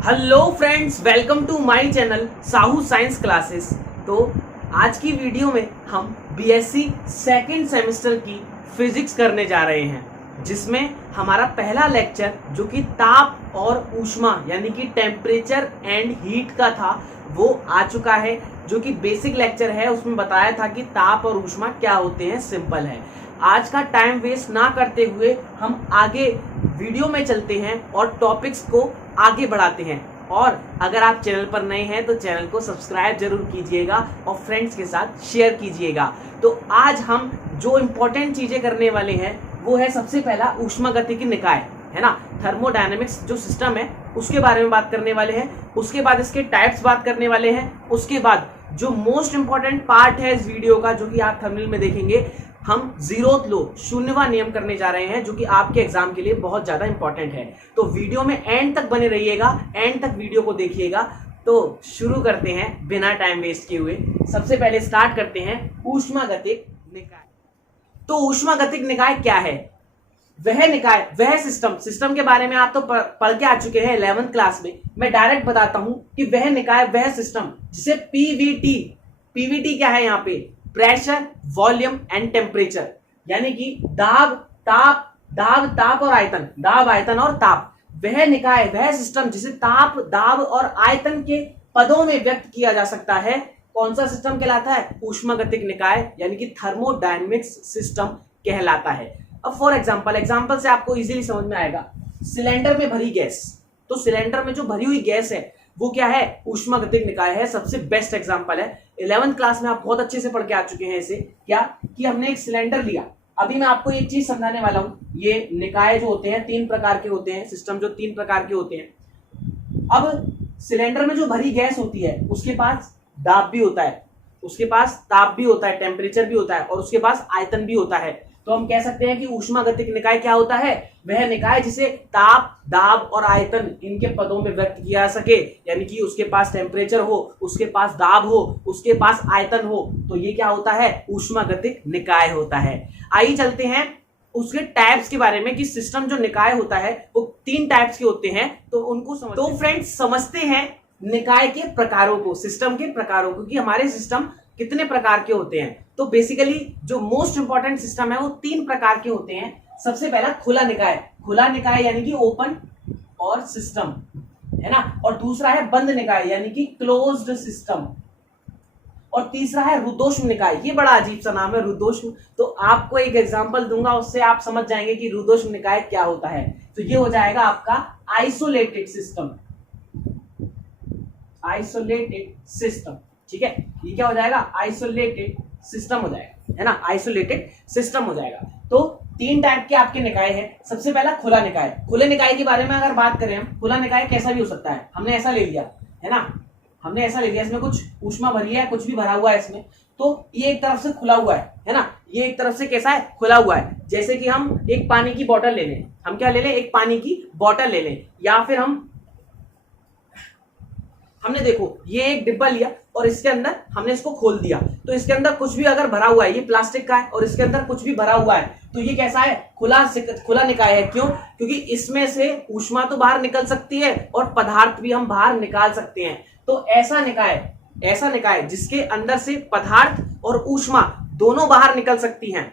Hello friends, welcome to my channel Sahu science classes. तो आज की वीडियो में हम बीएससी सेकंड सेमेस्टर की फिजिक्स करने जा रहे हैं, जिसमें हमारा पहला लेक्चर जो कि ताप और ऊष्मा यानी कि टेम्परेचर एंड हीट का था वो आ चुका है। जो कि बेसिक लेक्चर है, उसमें बताया था कि ताप और ऊष्मा क्या होते हैं, सिंपल है। आज का टाइम वेस्ट ना करते हुए हम आगे वीडियो में चलते हैं और टॉपिक्स को आगे बढ़ाते हैं। और अगर आप चैनल पर नए हैं तो चैनल को सब्सक्राइब जरूर कीजिएगा और फ्रेंड्स के साथ शेयर कीजिएगा। तो आज हम जो इम्पोर्टेंट चीजें करने वाले हैं वो है सबसे पहला ऊष्मागतिकी निकाय, है ना। थर्मोडायनेमिक्स जो सिस्टम है उसके बारे में बात करने वाले हैं। उसके बाद इसके टाइप्स बात करने वाले हैं। उसके बाद जो मोस्ट इंपॉर्टेंट पार्ट है इस वीडियो का, जो कि आप थंबनेल में देखेंगे, हम जीरोथ लो, शून्यवां नियम करने जा रहे हैं, जो कि आपके एग्जाम के लिए बहुत ज्यादा इंपॉर्टेंट है। तो वीडियो में एंड तक बने रहिएगा, एंड तक वीडियो को देखिएगा। तो शुरू करते हैं बिना टाइम वेस्ट किए हुए। सबसे पहले स्टार्ट करते हैं ऊष्मागतिक निकाय। तो ऊष्मागतिक निकाय क्या है? वह निकाय, वह सिस्टम के बारे में आप तो पढ़ के आ चुके हैं 11th क्लास में। मैं डायरेक्ट बताता हूं कि वह निकाय, वह सिस्टम जिसे पीवीटी क्या है यहाँ पे? प्रेशर, वॉल्यूम एंड टेम्परेचर, यानी कि दाब और आयतन, दाब, आयतन और ताप। वह निकाय, वह सिस्टम जिसे ताप, दाब और आयतन के पदों में व्यक्त किया जा सकता है, कौन सा सिस्टम कहलाता है? ऊष्मागतिक निकाय, यानी कि थर्मोडायनेमिक्स सिस्टम कहलाता है। अब फॉर एग्जांपल से आपको इजीली समझ में आएगा। सिलेंडर में भरी गैस, तो सिलेंडर में जो भरी हुई गैस है वो क्या है? ऊष्मागतिक निकाय है। सबसे बेस्ट एग्जांपल है, 11th क्लास में आप बहुत अच्छे से पढ़ के आ चुके हैं इसे। क्या कि हमने एक सिलेंडर लिया। अभी मैं आपको एक चीज समझाने वाला हूं। ये निकाय जो होते हैं 3 प्रकार के होते हैं, सिस्टम जो 3 प्रकार के होते हैं। अब सिलेंडर में जो भरी गैस होती है उसके पास दाब भी होता है, उसके पास ताप भी होता है, टेम्परेचर भी होता है, और उसके पास आयतन भी होता है। तो हम कह सकते हैं कि ऊष्मागतिक निकाय क्या होता है? वह निकाय जिसे ताप, दाब और आयतन इनके पदों में व्यक्त किया जा सके, यानी कि उसके पास टेम्परेचर हो, उसके पास दाब हो, उसके पास आयतन हो, तो ये क्या होता है? ऊष्मागतिक निकाय होता है। आइए चलते हैं उसके टाइप्स के बारे में कि सिस्टम जो निकाय होता है वो 3 टाइप्स के होते हैं, तो उनको समझते हैं। तो फ्रेंड्स, समझते हैं निकाय के प्रकारों को, सिस्टम के प्रकारों को, कि हमारे सिस्टम कितने प्रकार के होते हैं। तो बेसिकली जो मोस्ट इंपॉर्टेंट सिस्टम है वो 3 प्रकार के होते हैं। सबसे पहला खुला निकाय यानी कि ओपन और सिस्टम, है ना। और दूसरा है बंद निकाय यानी कि क्लोज्ड सिस्टम। और तीसरा है रुद्धोष्म निकाय। ये बड़ा अजीब सा नाम है, रुद्धोष्म। तो आपको एक एग्जांपल दूंगा, उससे आप समझ जाएंगे कि रुद्धोष्म निकाय क्या होता है। तो ये हो जाएगा आपका आइसोलेटेड सिस्टम, ठीक है। ये क्या हो जाएगा? आइसोलेटेड सिस्टम हो जाएगा, है ना। आइसोलेटेड सिस्टम हो जाएगा। तो 3 टाइप के आपके निकाय हैं। सबसे पहला खुला निकाय। खुले निकाय के बारे में अगर बात करें हम, खुला निकाय कैसा भी हो सकता है। हमने ऐसा ले लिया, है ना, हमने ऐसा ले लिया, इसमें कुछ ऊष्मा भरी है, कुछ भी भरा हुआ है इसमें, तो ये एक तरफ से खुला हुआ है ना। ये एक तरफ से कैसा है? खुला हुआ है। जैसे कि हम एक पानी की बोतल ले लें, हम क्या ले लें? एक पानी की बोतल ले लें, या फिर हमने देखो ये एक डिब्बा लिया और इसके अंदर हमने इसको खोल दिया, तो इसके अंदर कुछ भी अगर भरा हुआ है, ये प्लास्टिक का है और इसके अंदर कुछ भी भरा हुआ है, तो ये कैसा है? खुला निकाय है। क्यों? क्योंकि इसमें से ऊष्मा तो बाहर निकल सकती है और पदार्थ भी हम बाहर निकाल सकते हैं। तो ऐसा निकाय जिसके अंदर से पदार्थ और ऊष्मा दोनों बाहर निकल सकती हैं।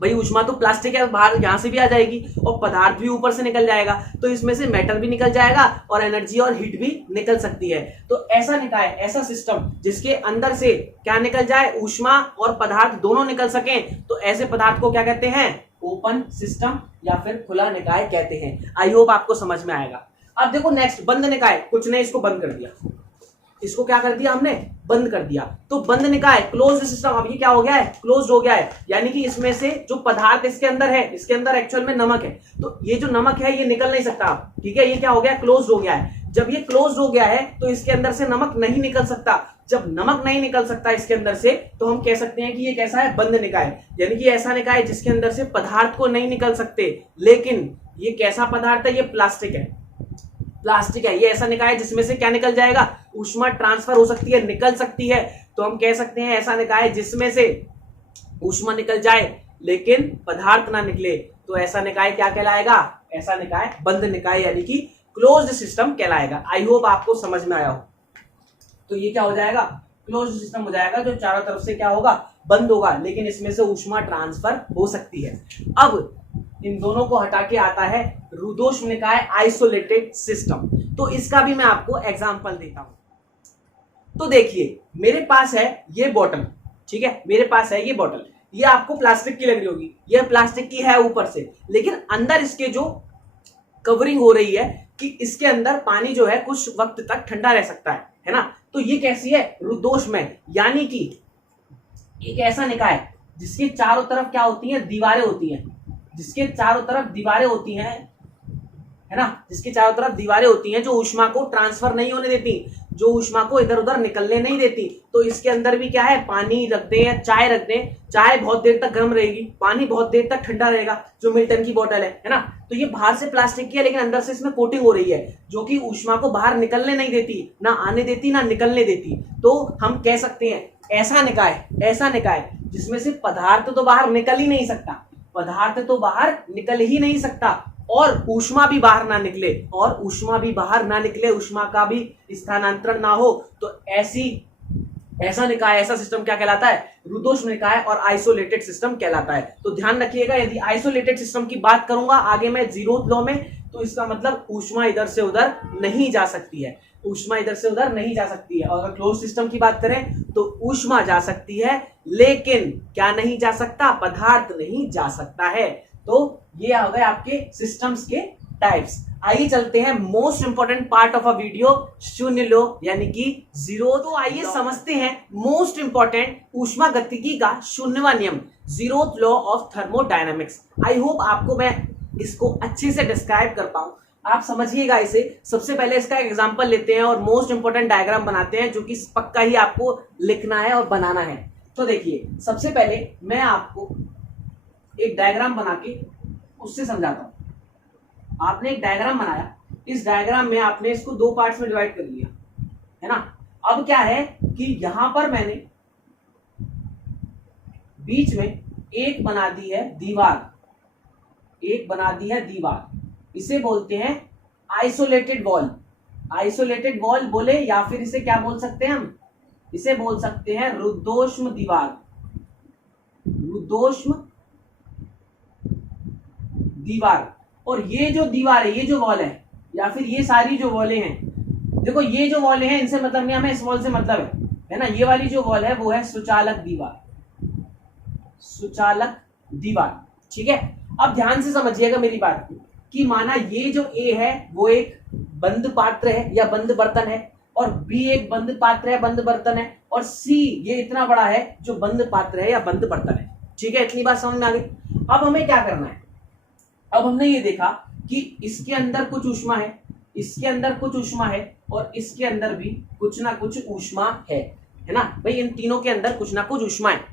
भाई ऊष्मा तो प्लास्टिक है, बाहर यहां से भी आ जाएगी और पदार्थ भी ऊपर से निकल जाएगा, तो इसमें से मेटल भी निकल जाएगा और एनर्जी और हीट भी निकल सकती है। तो ऐसा निकाय, ऐसा सिस्टम जिसके अंदर से क्या निकल जाए? ऊष्मा और पदार्थ दोनों निकल सके, तो ऐसे पदार्थ को क्या कहते हैं? ओपन सिस्टम या फिर खुला निकाय कहते हैं। आई होप आपको समझ में आएगा। अब देखो नेक्स्ट, बंद निकाय। कुछ ने इसको बंद कर दिया, इसको क्या कर दिया? हमने बंद कर दिया। तो बंद निकाय, क्लोज्ड सिस्टम। अब ये क्या हो गया है? क्लोज्ड हो गया है, यानी कि इसमें से जो पदार्थ इसके अंदर है, इसके अंदर एक्चुअल में नमक है, तो ये जो नमक है ये निकल नहीं सकता, ठीक है। ये क्या हो गया? क्लोज्ड हो गया है। जब ये क्लोज्ड हो गया है तो इसके अंदर से नमक नहीं निकल सकता। जब नमक नहीं निकल सकता इसके अंदर से, तो हम कह सकते हैं कि ये कैसा है? बंद निकाय, यानी कि ऐसा निकाय जिसके अंदर से पदार्थ को नहीं निकल सकते। लेकिन ये कैसा पदार्थ है? ये प्लास्टिक है। ये ऐसा निकाय जिसमें से क्या निकल जाएगा? ऊष्मा ट्रांसफर हो सकती है, निकल सकती है। तो हम कह सकते हैं ऐसा निकाय जिसमें से ऊष्मा निकल जाए लेकिन पदार्थ ना निकले, तो ऐसा निकाय क्या कहलाएगा? ऐसा निकाय बंद निकाय यानी कि क्लोज्ड सिस्टम कहलाएगा। आई होप आपको समझ में आया हो। तो ये क्या हो जाएगा, क्लोज्ड सिस्टम हो जाएगा, जो चारों तरफ से क्या होगा, बंद होगा, लेकिन इसमें से ऊष्मा ट्रांसफर हो सकती है। अब इन दोनों को हटा के आता है रुद्धोष्म निकाय आइसोलेटेड सिस्टम। तो इसका भी मैं आपको एग्जांपल देता हूं। तो देखिए मेरे पास है ये बॉटल, ठीक है, मेरे पास है ये बॉटल, ये आपको प्लास्टिक की लग रही होगी, ये प्लास्टिक की है ऊपर से, लेकिन अंदर इसके जो कवरिंग हो रही है कि इसके अंदर पानी जो है कुछ वक्त तक ठंडा रह सकता है ना। तो ये कैसी है, रुद्धोष्म है, यानी कि एक ऐसा निकाय जिसके चारों तरफ क्या होती हैं, दीवारें होती हैं, जिसके चारों तरफ दीवारें होती हैं, है ना, जिसके चारों तरफ दीवारें होती हैं, जो ऊष्मा को ट्रांसफर नहीं होने देती, जो ऊष्मा को इधर उधर निकलने नहीं देती। तो इसके अंदर भी क्या है, पानी रख दें या चाय रख दें, चाय बहुत देर तक गर्म रहेगी, पानी बहुत देर तक ठंडा रहेगा, जो मिल्टन की बोतल है ना। तो ये बाहर से प्लास्टिक की है, लेकिन अंदर से इसमें कोटिंग हो रही है, जो कि ऊष्मा को बाहर निकलने नहीं देती, ना आने देती ना निकलने देती। तो हम कह सकते हैं ऐसा निकाय जिसमें से पदार्थ तो बाहर निकल ही नहीं सकता, पदार्थ तो बाहर निकल ही नहीं सकता, और ऊष्मा भी बाहर ना निकले, ऊष्मा का भी स्थानांतरण ना हो, तो ऐसा निकाय, ऐसा सिस्टम क्या कहलाता है, रुद्धोष्म निकाय और आइसोलेटेड सिस्टम कहलाता है। तो ध्यान रखिएगा, यदि आइसोलेटेड सिस्टम की बात करूंगा आगे मैं जीरोथ लॉ में, तो इसका मतलब ऊष्मा इधर से उधर नहीं जा सकती है, और अगर क्लोज सिस्टम की बात करें तो ऊष्मा जा सकती है, लेकिन क्या नहीं जा सकता, पदार्थ नहीं जा सकता है। तो ये आ गए आपके सिस्टम्स के टाइप्स। आइए चलते हैं most important part of a video, शून्य लो यानी कि जीरो। तो आइए समझते हैं मोस्ट इंपोर्टेंट ऊष्मा गतिकी का शून्यवां नियम, zeroth law of thermodynamics. I hope आपको मैं इसको अच्छे से डिस्क्राइब कर पाऊं, आप समझिएगा इसे। सबसे पहले इसका एग्जांपल लेते हैं और मोस्ट इंपोर्टेंट डायग्राम बनाते हैं, जो कि पक्का ही आपको लिखना है और बनाना है। तो देखिए सबसे पहले मैं आपको एक डायग्राम बना के उससे समझाता हूं। आपने एक डायग्राम बनाया, इस डायग्राम में आपने इसको दो पार्ट्स में डिवाइड कर लिया, है ना। अब क्या है कि यहां पर मैंने बीच में एक बना दी है दीवार, इसे बोलते हैं आइसोलेटेड वॉल बोले, या फिर इसे क्या बोल सकते हैं हम, इसे बोल सकते हैं रुद्धोष्म दीवार। और ये जो दीवार है, ये जो वॉल है, या फिर ये सारी जो वॉलें हैं, देखो ये जो वॉलें हैं इनसे मतलब नहीं, हमें इस वॉल से मतलब है ना। ये वाली जो वॉल है वो है सुचालक दीवार, ठीक है। अब ध्यान से समझिएगा मेरी बात कि माना ये जो ए है वो एक बंद पात्र है या बंद बर्तन है, और बी एक बंद पात्र है, बंद बर्तन है, और सी ये इतना बड़ा है जो बंद पात्र है या बंद बर्तन है, ठीक है। इतनी बात समझ में आ गई। अब हमें क्या करना है, अब हमने ये देखा कि इसके अंदर कुछ ऊष्मा है, इसके अंदर कुछ ऊष्मा है, और इसके अंदर भी कुछ ना कुछ ऊष्मा है ना भाई, इन तीनों के अंदर कुछ ना कुछ ऊष्मा है।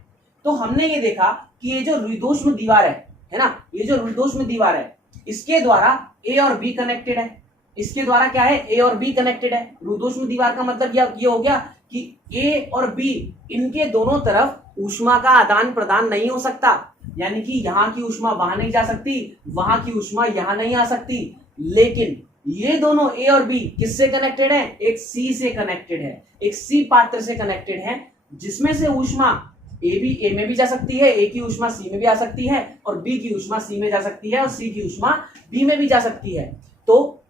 तो हमने ये देखा कि ये जो रुद्धोष्म दीवार है ना, ये जो रुद्धोष्म दीवार है, इसके द्वारा ए और बी कनेक्टेड है, इसके द्वारा क्या है, ए और बी कनेक्टेड है। रुद्धोष्म दीवार का मतलब ये हो गया कि ए और बी इनके दोनों तरफ ऊष्मा का आदान प्रदान नहीं हो सकता, यानी कि यहां की ऊष्मा वहां नहीं जा सकती, वहां की ऊष्मा यहां नहीं आ सकती। लेकिन ये दोनों ए और बी किससे कनेक्टेड है, एक सी से कनेक्टेड है, एक सी पात्र से कनेक्टेड है, जिसमें से ऊष्मा ए में भी जा सकती है, ए की ऊष्मा सी में भी आ सकती है, और बी की ऊष्मा सी में जा सकती है, और सी की ऊष्मा बी में भी जा सकती है। तो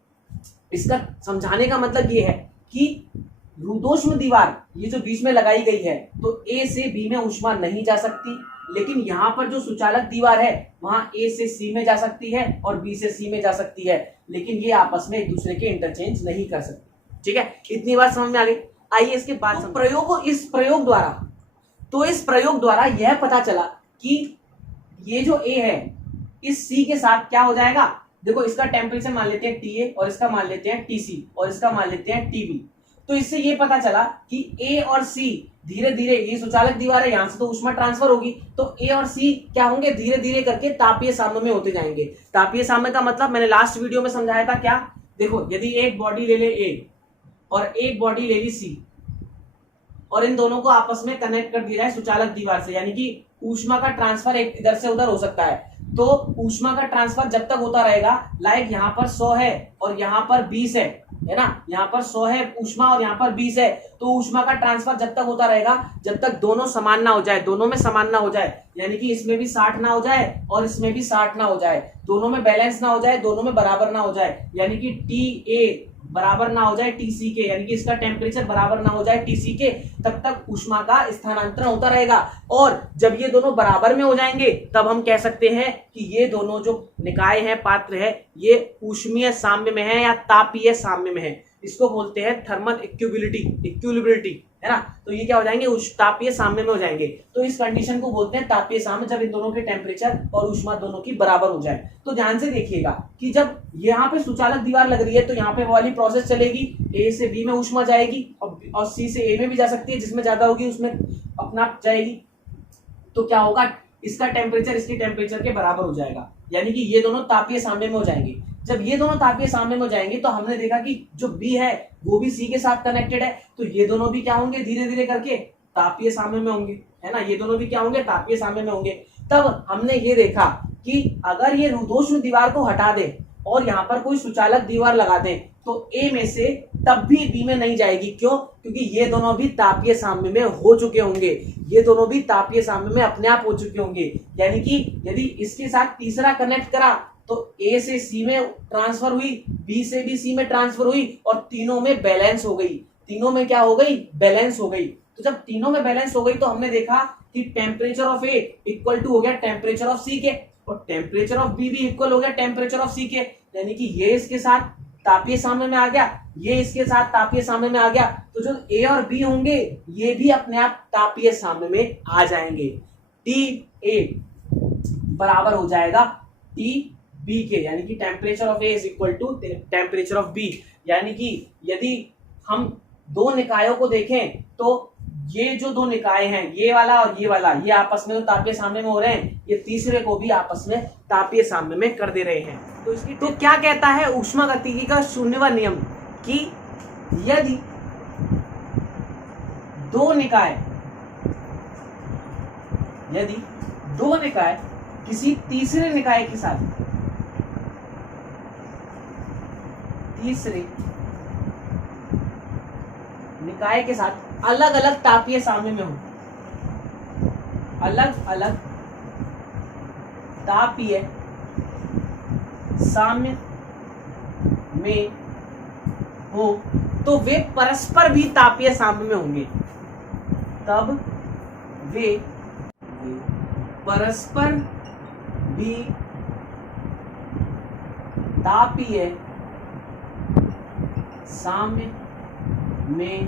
इसका समझाने का मतलब ये है कि रुद्धोष्म दीवार ये जो बीच में लगाई गई है, तो ए से बी में ऊष्मा नहीं जा सकती, लेकिन यहां पर जो सुचालक दीवार है वहां ए से सी में जा सकती है और बी से सी में जा सकती है, लेकिन ये आपस में एक दूसरे के इंटरचेंज नहीं कर सकती, ठीक है। इतनी बात समझ में आ गई। आइए इसके बाद इस प्रयोग द्वारा यह पता चला कि ये जो ए है इस सी के साथ क्या हो जाएगा, देखो इसका टेम्परेचर मान लेते हैं TA, और इसका मान लेते हैं TC, और इसका मान लेते हैं TB। तो इससे ये पता चला कि ए और सी धीरे धीरे, ये सुचालक दीवार है, यहां से तो ऊष्मा ट्रांसफर होगी, तो ए और सी क्या होंगे, धीरे धीरे करके तापीय साम्य में होते जाएंगे। तापीय साम्य का मतलब मैंने लास्ट वीडियो में समझाया था क्या, देखो यदि एक बॉडी ले ले ए और एक बॉडी ले ली सी, और इन दोनों को आपस में कनेक्ट कर दिया जाए सुचालक दीवार से, यानी कि ऊष्मा का ट्रांसफर एक इधर से उधर हो सकता है, तो ऊष्मा का ट्रांसफर जब तक होता रहेगा, लाइक यहाँ पर 100 है और यहाँ पर 20 है ना, यहाँ पर 100 है ऊष्मा और यहाँ पर 20 है, तो ऊष्मा का ट्रांसफर जब तक होता रहेगा जब तक दोनों समान ना हो जाए, दोनों में समान ना हो जाए, यानी कि इसमें भी 60 ना हो जाए और इसमें भी 60 ना हो जाए, दोनों में बैलेंस ना हो जाए, दोनों में बराबर ना हो जाए, यानी कि TA बराबर ना हो जाए TC के, यानी कि इसका टेम्परेचर बराबर ना हो जाए TC के, तब तक ऊष्मा का स्थानांतरण होता रहेगा। और जब ये दोनों बराबर में हो जाएंगे तब हम कह सकते हैं कि ये दोनों जो निकाय हैं, पात्र है, ये ऊष्मीय साम्य में है या तापीय साम्य में है। इसको बोलते हैं थर्मल इक्विलिब्रिटी, है ना। तो ये क्या हो जाएंगे, तापीय साम्य में हो जाएंगे। तो इस कंडीशन को बोलते हैं तापीय साम्य, जब इन दोनों के टेम्परेचर और ऊष्मा दोनों की बराबर हो जाए। तो ध्यान से देखिएगा कि जब यहाँ पे सुचालक दीवार लग रही है तो यहाँ पे वाली प्रोसेस चलेगी, A से B में ऊष्मा जाएगी और C से A में भी जा सकती है, जिसमें ज्यादा होगी उसमें अपना जाएगी। तो क्या होगा, इसका टेम्परेचर इसके टेम्परेचर के बराबर हो जाएगा, यानी कि ये दोनों तापीय साम्य में हो जाएंगे। जब ये दोनों तापीय साम्य में हो जाएंगे तो हमने देखा कि जो B है वो भी C के साथ कनेक्टेड है, तो ये दोनों भी क्या होंगे, धीरे धीरे करके तापीय साम्य में होंगे, है ना। ये दोनों भी क्या होंगे, तापीय साम्य में होंगे। तब हमने ये देखा कि अगर ये रुद्धोष्म दीवार को हटा दे और यहाँ पर कोई सुचालक दीवार लगा दे तो A में से तब भी B में नहीं जाएगी। क्यों? क्योंकि ये दोनों भी तापीय साम्य में हो चुके होंगे, ये दोनों भी तापीय साम्य में अपने आप हो चुके होंगे। यानी कि यदि इसके साथ तीसरा कनेक्ट करा तो A से C में ट्रांसफर हुई, B से भी C में ट्रांसफर हुई और तीनों में बैलेंस हो गई। तीनों में क्या हो गई, बैलेंस हो गई। तो जब तीनों में बैलेंस हो गई तो हमने देखा कि temperature of A equal to हो गया टेम्परेचर ऑफ C के और टेम्परेचर ऑफ B भी इक्वल हो गया टेम्परेचर ऑफ C के, यानी कि ये इसके साथ तापीय साम्य में आ गया, ये इसके साथ तापीय साम्य में आ गया। तो जो A और B होंगे ये भी अपने आप तापीय साम्य में आ जाएंगे। TA बराबर हो जाएगा TB के, यानी कि temperature of A is equal to temperature of B। यानी कि यदि हम दो निकायों को देखें तो ये जो दो निकाय हैं, ये वाला और ये वाला, ये आपस में तो तापीय साम्य में हो रहे हैं, ये तीसरे को भी आपस में तापीय साम्य में कर दे रहे हैं। तो इसकी तो क्या कहता है ऊष्मागतिकी का शून्यवा नियम कि यदि दो निकाय किसी तीसरे निकाय के साथ अलग अलग तापीय साम्य में हो, अलग अलग तापीय साम्य में हो तो वे परस्पर भी तापीय साम्य में होंगे। तब वे परस्पर भी तापीय साम्य में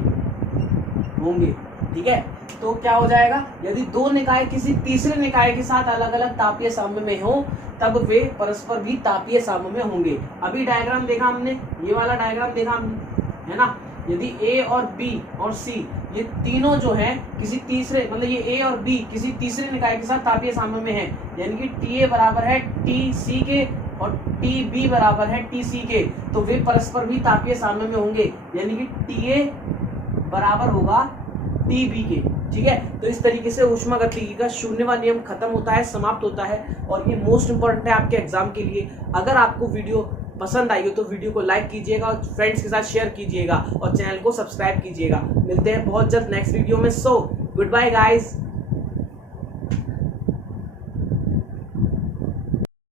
होंगे। ठीक है, तो क्या हो जाएगा, यदि दो निकाय किसी तीसरे निकाय के साथ अलग अलग तापीय साम्य में हो तब वे परस्पर भी तापीय साम्य में होंगे। अभी डायग्राम देखा हमने, ये वाला डायग्राम देखा हमने, है ना। यदि A और B और C ये तीनों जो है किसी तीसरे, मतलब ये A और B किसी तीसरे निकाय के साथ तापीय साम्य में है, यानी कि TA बराबर है TC के और TB बराबर है TC के, तो वे परस्पर भी तापीय साम्य में होंगे, यानी कि TA बराबर होगा TB के। ठीक है, तो इस तरीके से ऊष्मागतिकी का शून्यवा नियम खत्म होता है, समाप्त होता है, और ये मोस्ट इंपॉर्टेंट है आपके एग्जाम के लिए। अगर आपको वीडियो पसंद आई हो तो वीडियो को लाइक कीजिएगा और फ्रेंड्स के साथ शेयर कीजिएगा और चैनल को सब्सक्राइब कीजिएगा। मिलते हैं बहुत जल्द नेक्स्ट वीडियो में। So goodbye guys.